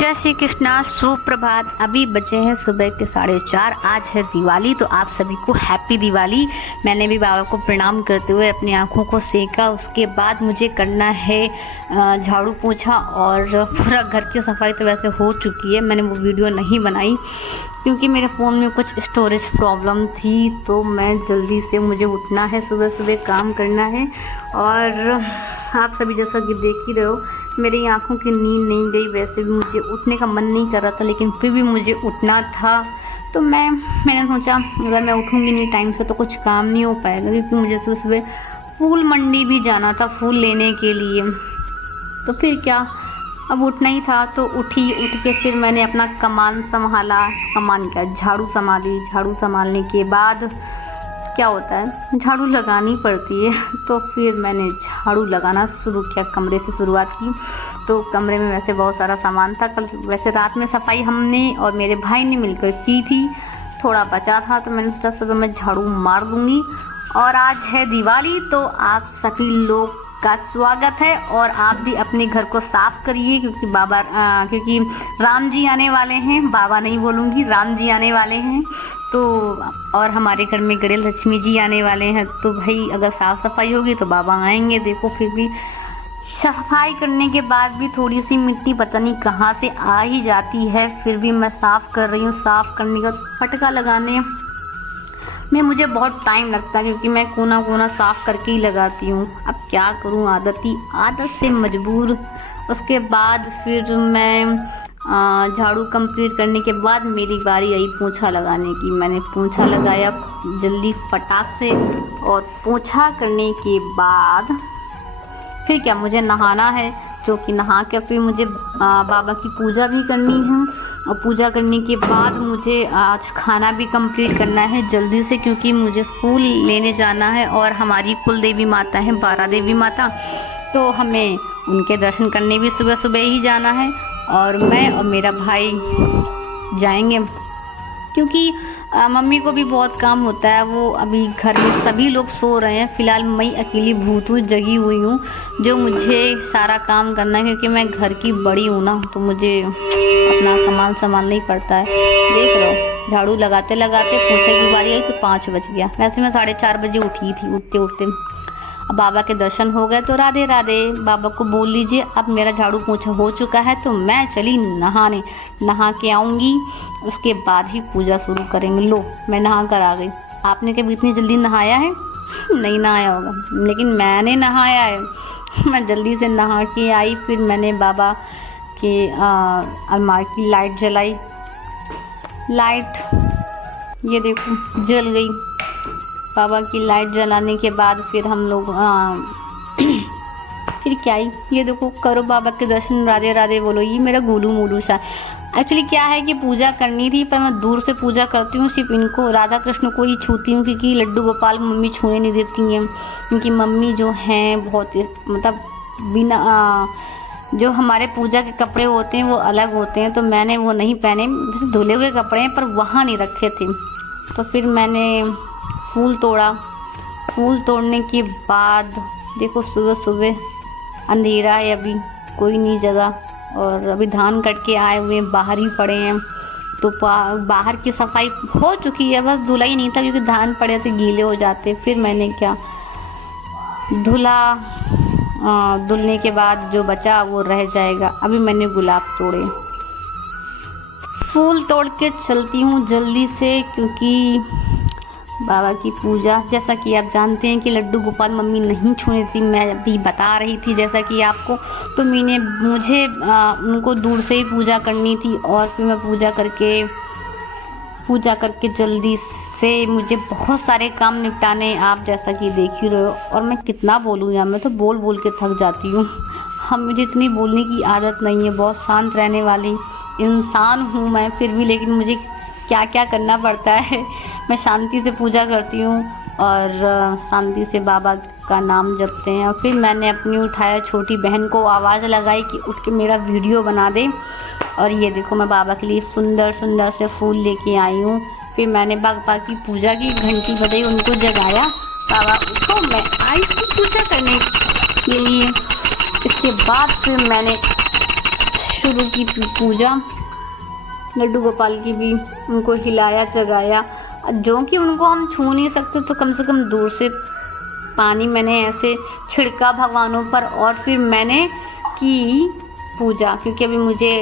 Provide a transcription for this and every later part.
जय श्री कृष्णा, सुप्रभात। अभी बजे हैं सुबह के 4:30। आज है दिवाली, तो आप सभी को हैप्पी दिवाली। मैंने भी बाबा को प्रणाम करते हुए अपनी आंखों को सेका। उसके बाद मुझे करना है झाड़ू पोछा और पूरा घर की सफाई तो वैसे हो चुकी है। मैंने वो वीडियो नहीं बनाई क्योंकि मेरे फ़ोन में कुछ स्टोरेज प्रॉब्लम थी, तो मैं जल्दी से मुझे उठना है, सुबह सुबह काम करना है। और आप सभी जैसा कि देख ही रहे हो, मेरी आंखों की नींद नहीं गई। वैसे भी मुझे उठने का मन नहीं कर रहा था, लेकिन फिर भी मुझे उठना था। तो मैंने सोचा अगर मैं उठूँगी नहीं टाइम से तो कुछ काम नहीं हो पाएगा, क्योंकि मुझे सुबह सुबह फूल मंडी भी जाना था फूल लेने के लिए। तो फिर क्या, अब उठना ही था तो उठ के फिर मैंने अपना कमान संभाला। कमान क्या, झाड़ू संभाली। झाड़ू संभालने के बाद क्या होता है, झाड़ू लगानी पड़ती है। तो फिर मैंने झाड़ू लगाना शुरू किया, कमरे से शुरुआत की। तो कमरे में वैसे बहुत सारा सामान था। कल वैसे रात में सफाई हमने और मेरे भाई ने मिलकर की थी, थोड़ा बचा था तो मैंने सोचा सुबह मैं झाड़ू मार दूंगी। और आज है दिवाली, तो आप सभी लोग का स्वागत है। और आप भी अपने घर को साफ करिए, क्योंकि राम जी आने वाले हैं। बाबा नहीं बोलूँगी, राम जी आने वाले हैं। तो और हमारे घर में गणेश लक्ष्मी जी आने वाले हैं, तो भाई अगर साफ़ सफाई होगी तो बाबा आएंगे। देखो फिर भी सफाई करने के बाद भी थोड़ी सी मिट्टी पता नहीं कहाँ से आ ही जाती है। फिर भी मैं साफ़ कर रही हूँ। साफ़ करने का फटका लगाने में मुझे बहुत टाइम लगता है, क्योंकि मैं कोना कोना साफ़ करके ही लगाती हूँ। अब क्या करूँ, आदत से मजबूर। उसके बाद फिर मैं झाड़ू कंप्लीट करने के बाद मेरी बारी आई पोंछा लगाने की। मैंने पोंछा लगाया जल्दी फटाक से, और पोंछा करने के बाद फिर क्या, मुझे नहाना है। जो कि नहा के फिर मुझे बाबा की पूजा भी करनी है। और पूजा करने के बाद मुझे आज खाना भी कंप्लीट करना है जल्दी से, क्योंकि मुझे फूल लेने जाना है। और हमारी कुल देवी माता है बारा देवी माता, तो हमें उनके दर्शन करने भी सुबह सुबह ही जाना है। और मैं और मेरा भाई जाएंगे, क्योंकि मम्मी को भी बहुत काम होता है। वो अभी घर में सभी लोग सो रहे हैं, फ़िलहाल मैं अकेली भूत हूँ, जगी हुई हूँ, जो मुझे सारा काम करना है। क्योंकि मैं घर की बड़ी हूँ ना, तो मुझे अपना सामान संभालना ही पड़ता है। देख रहे हो, झाड़ू लगाते लगाते पोछे की बारी आई तो 5 बज गया। वैसे मैं 4:30 बजे उठी थी। उठते उठते अब बाबा के दर्शन हो गए, तो राधे राधे। बाबा को बोल लीजिए अब मेरा झाड़ू पोछा हो चुका है, तो मैं चली नहाने। नहा के आऊँगी, उसके बाद ही पूजा शुरू करेंगे। लो, मैं नहा कर आ गई। आपने कभी इतनी जल्दी नहाया है? नहीं नहाया होगा, लेकिन मैंने नहाया है। मैं जल्दी से नहा के आई। फिर मैंने बाबा के अलमारी की लाइट जलाई। लाइट ये देखो जल गई। बाबा की लाइट जलाने के बाद फिर हम लोग फिर क्या ही, ये देखो करो बाबा के दर्शन, राधे राधे बोलो। ये मेरा गोलू मोलू सा एक्चुअली क्या है कि पूजा करनी थी, पर मैं दूर से पूजा करती हूँ। सिर्फ इनको, राधा कृष्ण को ही छूती हूँ, क्योंकि लड्डू गोपाल मम्मी छूने नहीं देती हैं। क्योंकि मम्मी जो हैं बहुत मतलब बिना जो हमारे पूजा के कपड़े होते हैं वो अलग होते हैं, तो मैंने वो नहीं पहने। धुले हुए कपड़े हैं पर वहाँ नहीं रखे थे। तो फिर मैंने फूल तोड़ा। फूल तोड़ने के बाद देखो सुबह सुबह अंधेरा है, अभी कोई नहीं जगह। और अभी धान कट के आए हुए बाहर ही पड़े हैं, तो बाहर की सफाई हो चुकी है, बस धुला ही नहीं था, क्योंकि धान पड़े थे गीले हो जाते। फिर मैंने क्या धुला। धुलने के बाद जो बचा वो रह जाएगा। अभी मैंने गुलाब तोड़े, फूल तोड़ के चलती हूँ जल्दी से, क्योंकि बाबा की पूजा, जैसा कि आप जानते हैं कि लड्डू गोपाल मम्मी नहीं छूने थी। मैं अभी बता रही थी जैसा कि आपको, तो मुझे उनको दूर से ही पूजा करनी थी। और फिर मैं पूजा करके जल्दी से मुझे बहुत सारे काम निपटाने, आप जैसा कि देख ही रहे हो। और मैं कितना बोलूँ यार, मैं तो बोल बोल के थक जाती हूँ। मुझे इतनी बोलने की आदत नहीं है, बहुत शांत रहने वाली इंसान हूँ मैं फिर भी, लेकिन मुझे क्या क्या करना पड़ता है। मैं शांति से पूजा करती हूँ और शांति से बाबा का नाम जपते हैं। और फिर मैंने अपनी उठाया, छोटी बहन को आवाज़ लगाई कि उठ के मेरा वीडियो बना दे। और ये देखो मैं बाबा के लिए सुंदर सुंदर से फूल लेके आई हूँ। फिर मैंने बाबा की पूजा की, घंटी बजाई, उनको जगाया, बाबा उठो मैं आई थी पूजा करने के लिए। इसके बाद फिर मैंने शुरू की पूजा। लड्डू गोपाल की भी उनको हिलाया जगाया, जो कि उनको हम छू नहीं सकते तो कम से कम दूर से पानी मैंने ऐसे छिड़का भगवानों पर और फिर मैंने की पूजा, क्योंकि अभी मुझे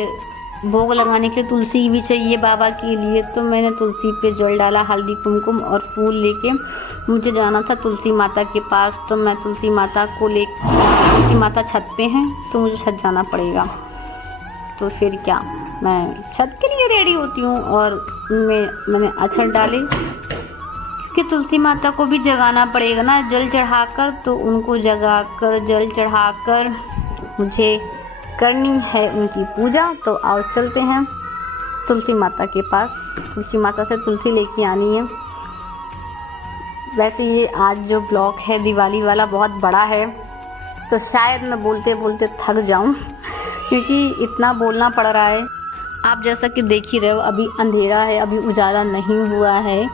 भोग लगाने के लिए तुलसी भी चाहिए बाबा के लिए। तो मैंने तुलसी पे जल डाला, हल्दी कुमकुम और फूल लेके मुझे जाना था तुलसी माता के पास। तो मैं तुलसी माता छत पे हैं तो मुझे छत जाना पड़ेगा। तो फिर क्या, मैं छत के लिए रेडी होती हूँ और मैंने अक्षत डाले, क्योंकि तुलसी माता को भी जगाना पड़ेगा ना जल चढ़ाकर। तो उनको जगाकर जल चढ़ाकर मुझे करनी है उनकी पूजा। तो आओ चलते हैं तुलसी माता के पास, तुलसी माता से तुलसी लेके आनी है। वैसे ये आज जो ब्लॉग है दिवाली वाला बहुत बड़ा है, तो शायद मैं बोलते बोलते थक जाऊं, क्योंकि इतना बोलना पड़ रहा है। आप जैसा कि देख ही रहे हो, अभी अंधेरा है, अभी उजाला नहीं हुआ है।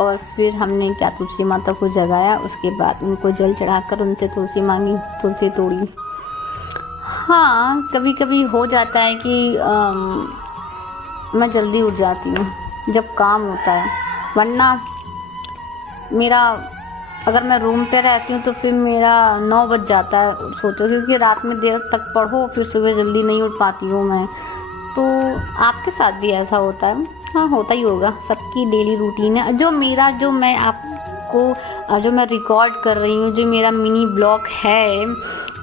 और फिर हमने क्या, तुलसी माता को जगाया, उसके बाद उनको जल चढ़ाकर उनसे तुलसी मांगी, तुलसी तोड़ी। हाँ, कभी कभी हो जाता है कि मैं जल्दी उठ जाती हूँ जब काम होता है, वरना मेरा अगर मैं रूम पे रहती हूँ तो फिर मेरा 9 बज जाता है सोते, क्योंकि रात में देर तक पढ़ो, फिर सुबह जल्दी नहीं उठ पाती हूँ मैं। तो आपके साथ भी ऐसा होता है? हाँ, होता ही होगा, सबकी डेली रूटीन है। जो मैं आपको जो मैं रिकॉर्ड कर रही हूँ, जो मेरा मिनी ब्लॉग है,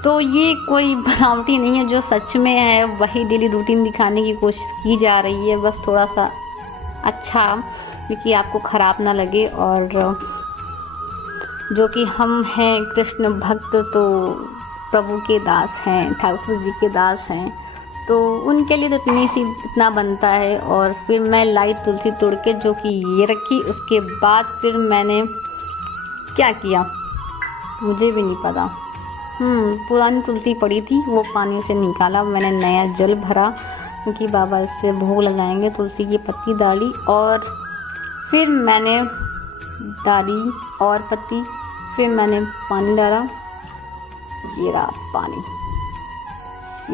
तो ये कोई बनावटी नहीं है, जो सच में है वही डेली रूटीन दिखाने की कोशिश की जा रही है। बस थोड़ा सा अच्छा, क्योंकि आपको ख़राब ना लगे। और जो कि हम हैं कृष्ण भक्त, तो प्रभु के दास हैं, ठाकुर जी के दास हैं, तो उनके लिए तो इतना बनता है। और फिर मैं लाई तुलसी तोड़ के, जो कि ये रखी। उसके बाद फिर मैंने क्या किया मुझे भी नहीं पता। पुरानी तुलसी पड़ी थी, वो पानी से निकाला, मैंने नया जल भरा, क्योंकि बाबा इससे भोग लगाएंगे। तुलसी की पत्ती डाली और फिर मैंने डाली और पत्ती, फिर मैंने पानी डाला, ये रहा पानी।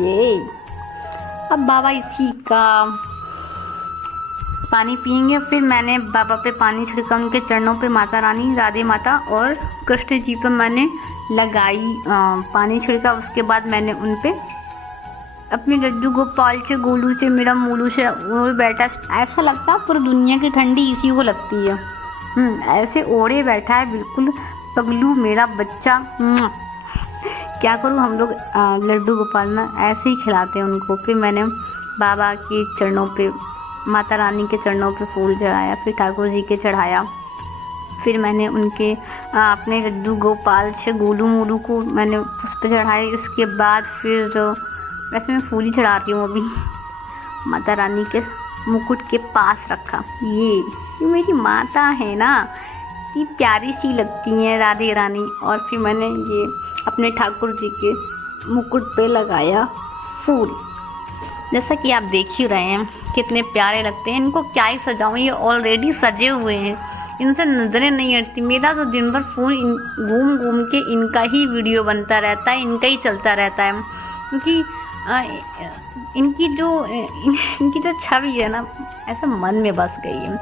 ये अब बाबा इसी का पानी पियेंगे। फिर मैंने बाबा पे पानी छिड़का, उनके चरणों पे माता रानी, राधे माता और कृष्ण जी पे मैंने लगाई पानी छिड़का। उसके बाद मैंने उन पे अपने लड्डू गोपाल से, गोलू से, मेरा मोलू से वो बैठा, ऐसा लगता है पूरी दुनिया की ठंडी इसी को लगती है। ऐसे ओढ़े बैठा है बिल्कुल पगलू मेरा बच्चा। क्या करूँ, हम लोग लड्डू गोपाल ना ऐसे ही खिलाते हैं उनको। फिर मैंने बाबा के चरणों पे, माता रानी के चरणों पे फूल चढ़ाया, फिर ठाकुर जी के चढ़ाया। फिर मैंने उनके अपने लड्डू गोपाल से गोलू मोलू को मैंने पुष्प चढ़ाए। इसके बाद फिर वैसे मैं फूल ही चढ़ाती हूँ अभी, माता रानी के मुकुट के पास रखा। ये मेरी माता है ना, ये प्यारी सी लगती हैं राधे रानी। और फिर मैंने ये अपने ठाकुर जी के मुकुट पे लगाया फूल, जैसा कि आप देख ही रहे हैं कितने प्यारे लगते हैं। इनको क्या ही सजाऊं, ये ऑलरेडी सजे हुए हैं, इनसे नजरें नहीं हटती। मेरा तो दिन भर फोन घूम घूम के इनका ही वीडियो बनता रहता है, इनका ही चलता रहता है, क्योंकि इनकी जो छवि है ना, ऐसा मन में बस गई है।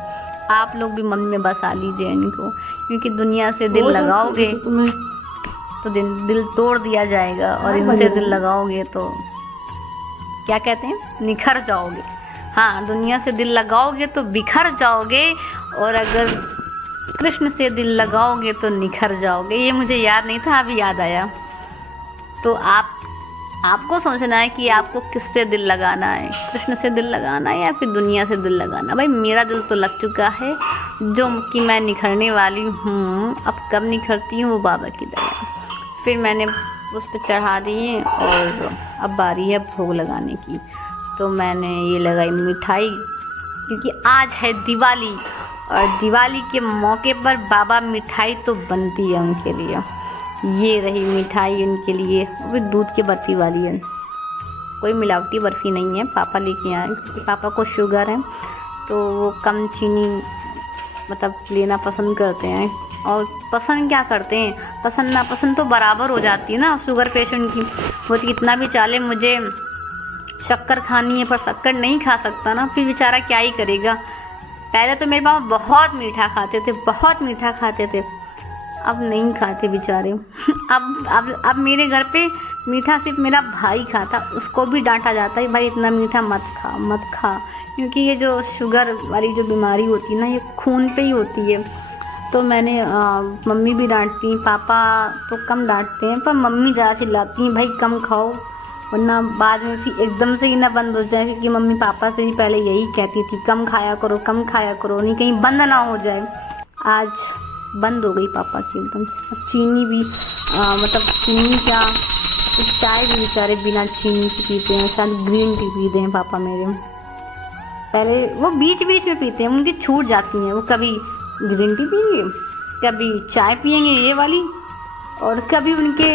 आप लोग भी मन में बसा लीजिए इनको, क्योंकि दुनिया से दिल लगाओगे तो दिल तोड़ दिया जाएगा, और इनसे दिल लगाओगे तो क्या कहते हैं, निखर जाओगे। हाँ, दुनिया से दिल लगाओगे तो बिखर जाओगे, और अगर कृष्ण से दिल लगाओगे तो निखर जाओगे। ये मुझे याद नहीं था, अभी याद आया। तो आपको सोचना है कि आपको किससे दिल लगाना है, कृष्ण से दिल लगाना है या फिर दुनिया से दिल लगाना। भाई मेरा दिल तो लग चुका है, जो कि मैं निखरने वाली हूँ। अब कब निखरती हूँ वो बाबा की दया। फिर मैंने उस पर चढ़ा दिए, और अब बारी है भोग लगाने की। तो मैंने ये लगाई मिठाई, क्योंकि आज है दिवाली, और दिवाली के मौके पर बाबा मिठाई तो बनती है उनके लिए। ये रही मिठाई उनके लिए, वो भी दूध की बर्फ़ी वाली है, कोई मिलावटी बर्फ़ी नहीं है, पापा लेके आए, क्योंकि पापा को शुगर है, तो वो कम चीनी मतलब लेना पसंद करते हैं। और पसंद क्या करते हैं, पसंद नापसंद तो बराबर हो जाती है ना शुगर पेशेंट की। वो कितना भी चाले मुझे शक्कर खानी है पर शक्कर नहीं खा सकता ना, फिर बेचारा क्या ही करेगा। पहले तो मेरे पापा बहुत मीठा खाते थे, बहुत मीठा खाते थे, अब नहीं खाते बेचारे। अब मेरे घर पे मीठा सिर्फ मेरा भाई खाता, उसको भी डांटा जाता है भाई इतना मीठा मत खा मत खा, क्योंकि ये जो शुगर वाली जो बीमारी होती है ना ये खून पे ही होती है। तो मैंने मम्मी भी डांटती, पापा तो कम डांटते हैं पर मम्मी ज़्यादा चिल्लाती हैं भाई कम खाओ, वरना बाद में फिर एकदम से ही ना बंद हो जाए, क्योंकि मम्मी पापा से भी पहले यही कहती थी कम खाया करो कम खाया करो, नहीं कहीं बंद ना हो जाए। आज बंद हो गई पापा की एकदम से। अब चीनी भी मतलब चीनी क्या, तो चाय भी बेचारे बिना चीनी के पीते हैं, शायद ग्रीन टी पीते हैं पापा मेरे। पहले वो बीच बीच में पीते हैं, उनकी छूट जाती हैं, वो कभी ग्रीन टी पिएंगे, कभी चाय पिएंगे ये वाली, और कभी उनके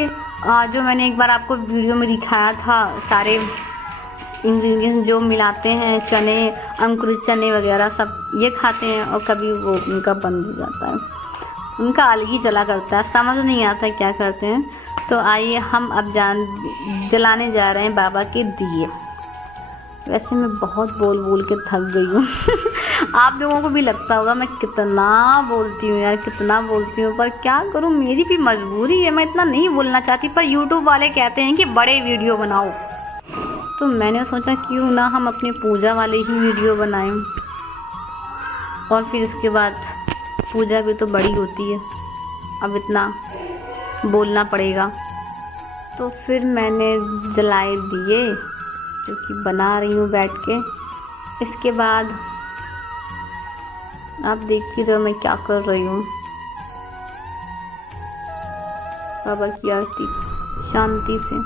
जो मैंने एक बार आपको वीडियो में दिखाया था सारे इंग्रेडिएंट्स जो मिलाते हैं, चने अंकुरित चने वगैरह सब ये खाते हैं, और कभी वो उनका बंद हो जाता है, उनका अलग ही चला करता है, समझ नहीं आता क्या करते हैं। तो आइए हम अब जलाने जा रहे हैं बाबा के दिए। वैसे मैं बहुत बोल बोल के थक गई हूँ आप लोगों को भी लगता होगा मैं कितना बोलती हूँ यार, कितना बोलती हूँ, पर क्या करूँ मेरी भी मजबूरी है, मैं इतना नहीं बोलना चाहती, पर यूट्यूब वाले कहते हैं कि बड़े वीडियो बनाओ, तो मैंने सोचा क्यों ना हम अपनी पूजा वाले ही वीडियो बनाएं, और फिर उसके बाद पूजा भी तो बड़ी होती है, अब इतना बोलना पड़ेगा। तो फिर मैंने जलाए दिए जो कि बना रही हूँ बैठ के। इसके बाद आप देखिए तो मैं क्या कर रही हूँ, बाबा की आरती शांति से।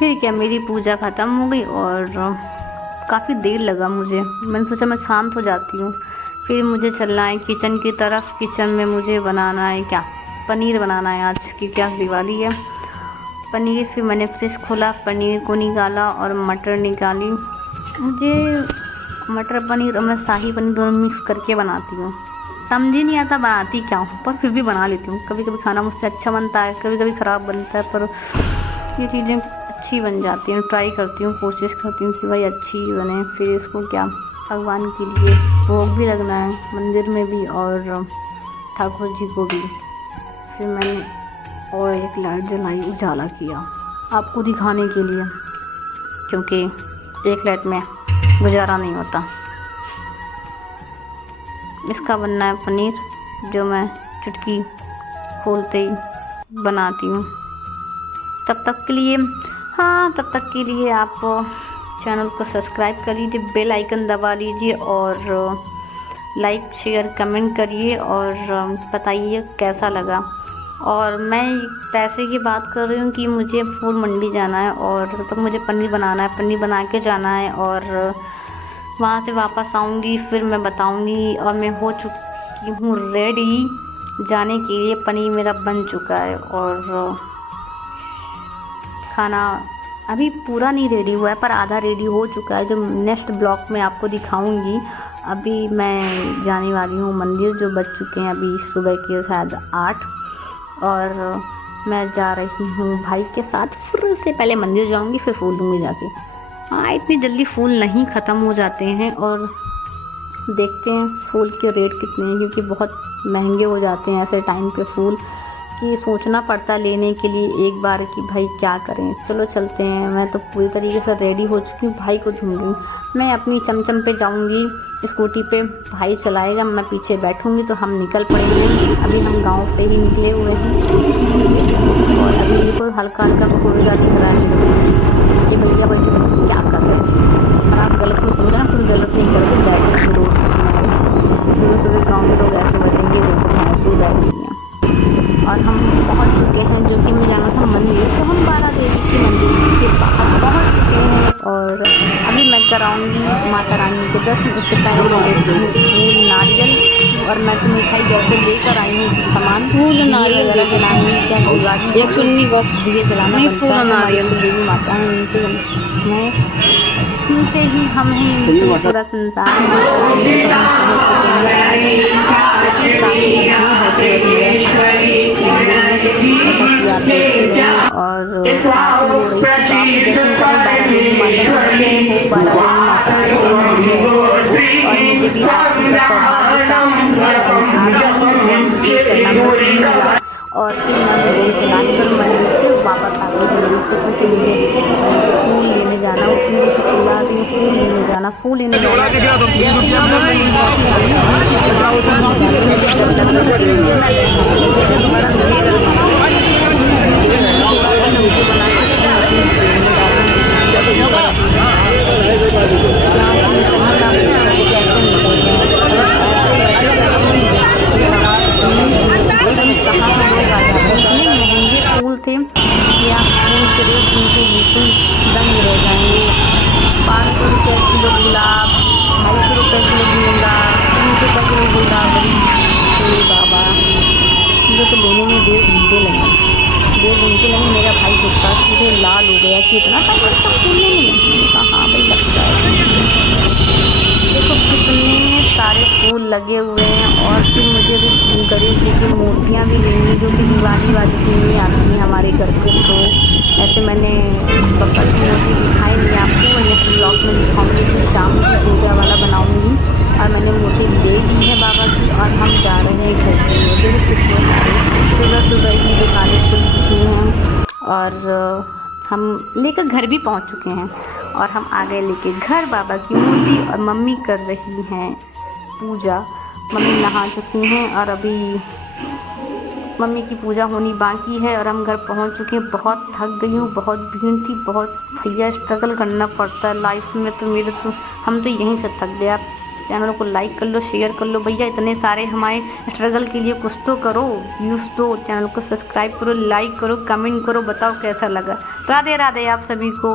फिर क्या, मेरी पूजा ख़त्म हो गई और काफ़ी देर लगा मुझे। मैंने सोचा मैं शांत हो जाती हूँ। फिर मुझे चलना है किचन की तरफ। किचन में मुझे बनाना है क्या, पनीर बनाना है। आज की क्या दिवाली है, पनीर। फिर मैंने फ्रिज खोला, पनीर को निकाला और मटर निकाली। मुझे मटर पनीर और मैं शाही पनीर दोनों मिक्स करके बनाती हूँ। समझ ही नहीं आता बनाती क्या हूँ, पर फिर भी बना लेती हूँ। कभी कभी खाना मुझसे अच्छा बनता है, कभी कभी ख़राब बनता है, पर ये चीज़ें अच्छी बन जाती हैं। ट्राई करती हूँ, कोशिश करती हूँ कि भाई अच्छी बने। फिर इसको क्या, भगवान के लिए भोग भी लगना है मंदिर में भी और ठाकुर जी को भी। फिर मैंने और एक लाइट जलाई, उजाला किया आपको दिखाने के लिए, क्योंकि एक लाइट में गुजारा नहीं होता। इसका बनना है पनीर, जो मैं चुटकी खोलते ही बनाती हूँ। तब तक के लिए आप चैनल को सब्सक्राइब कर लीजिए, बेल आइकन दबा लीजिए और लाइक शेयर कमेंट करिए और बताइए कैसा लगा। और मैं पैसे की बात कर रही हूँ कि मुझे फूल मंडी जाना है और तब तक मुझे पनीर बनाना है, पनीर बना के जाना है और वहाँ से वापस आऊँगी। फिर मैं बताऊँगी। और मैं हो चुकी हूँ रेडी जाने के लिए। पनीर मेरा बन चुका है और खाना अभी पूरा नहीं रेडी हुआ है, पर आधा रेडी हो चुका है, जो नेक्स्ट ब्लॉग में आपको दिखाऊंगी। अभी मैं जाने वाली हूँ मंदिर, जो बज चुके हैं अभी सुबह के शायद 8 और मैं जा रही हूँ भाई के साथ। फिर से पहले मंदिर जाऊँगी, फिर फूल लूँगी जाके। हाँ, इतनी जल्दी फूल नहीं ख़त्म हो जाते हैं। और देखते हैं फूल के रेट कितने हैं, क्योंकि बहुत महंगे हो जाते हैं ऐसे टाइम पे फूल, कि सोचना पड़ता है लेने के लिए एक बार कि भाई क्या करें। चलो चलते हैं। मैं तो पूरी तरीके से रेडी हो चुकी हूँ, भाई को ढूंढ रही हूँ। मैं अपनी चमचम पे जाऊँगी, स्कूटी पे भाई चलाएगा, मैं पीछे बैठूँगी, तो हम निकल पड़ेंगे। अभी हम गांव से ही निकले हुए हैं और अभी देखो हल्का हल्का कोहरा दिख रहा है। ये भैया बैठे बस क्या कर रहे हैं, और आप गलत में समझा, कुछ गलत नहीं करके बैठे रोड। सुबह सुबह गाँव में लोग ऐसे बैठेंगे, देखो भैंसू बैठी हैं। और हम पहुंच चुके हैं, जो कि मैं जाना था मंदिर, तो हम बाला देवी के मंदिर के बाहर पहुंच चुके हैं। और अभी मैं कराऊंगी माता रानी के दर्शन। उससे पहले मैं लेती हूँ फूल नारियल, और मैं तो मिठाई जैसे लेकर आई हूँ सामान, फूल नारियल वगैरह जलाएंगे। क्या दिवाली एक सुन्नी बस दिए जलाना बनता है, नारियल देवी माता है, उनसे ही हम ही पूरा संसार और फिर मैं चलाकर मंदिर से वापस आ गई। फूल लेने जाना, चिल्ला रही फूल लेने जाना, फूल लेने थे या फूल के रेट उनके बिल्कुल दंग रह जाएंगे। 500 रुपये किलो गुलाब, 250 रुपये किलो गेंदा, 300 रुपये किलो गुलाबरी। अरे बाबा, मुझे तो लेने में 1.5 घंटे लगे। मेरा भाई गुस्सा सीधे लाल हो गया कि इतना टाइम लगता फूल लेने में। हाँ भाई लगता है। देखो कितने सारे फूल लगे हुए हैं। और फिर मुझे भी गणेश जी की मूर्तियाँ भी लेनी, जो कि दिवाली वाली दिन में आती हैं हमारे घर पे। तो ऐसे मैंने बप्पा की मूर्ति दिखाई नहीं आपको, मैं नेक्स्ट ब्लॉग में दिखाऊंगी कि शाम की पूजा वाला बनाऊंगी। और मैंने मूर्ति ले ली है बाबा की और हम जा रहे हैं घर के लिए। देखो कितने सारे सुबह सुबह की दुकानें खुल चुकी हैं और हम लेकर घर भी पहुंच चुके हैं। और हम आ गए लेके घर बाबा की मूर्ति, और मम्मी कर रही हैं पूजा। मम्मी नहा चुकी हैं और अभी मम्मी की पूजा होनी बाकी है। और हम घर पहुंच चुके हैं। बहुत थक गई हूँ, बहुत भीड़ थी, बहुत भैया स्ट्रगल करना पड़ता है लाइफ में। तो मेरे तो हम तो यहीं से थक गए। आप चैनल को लाइक कर लो, शेयर कर लो भैया, इतने सारे हमारे स्ट्रगल के लिए कुछ तो करो, व्यूज़ दो। चैनल को सब्सक्राइब करो, लाइक करो, कमेंट करो, बताओ कैसा लगा। राधे राधे आप सभी को।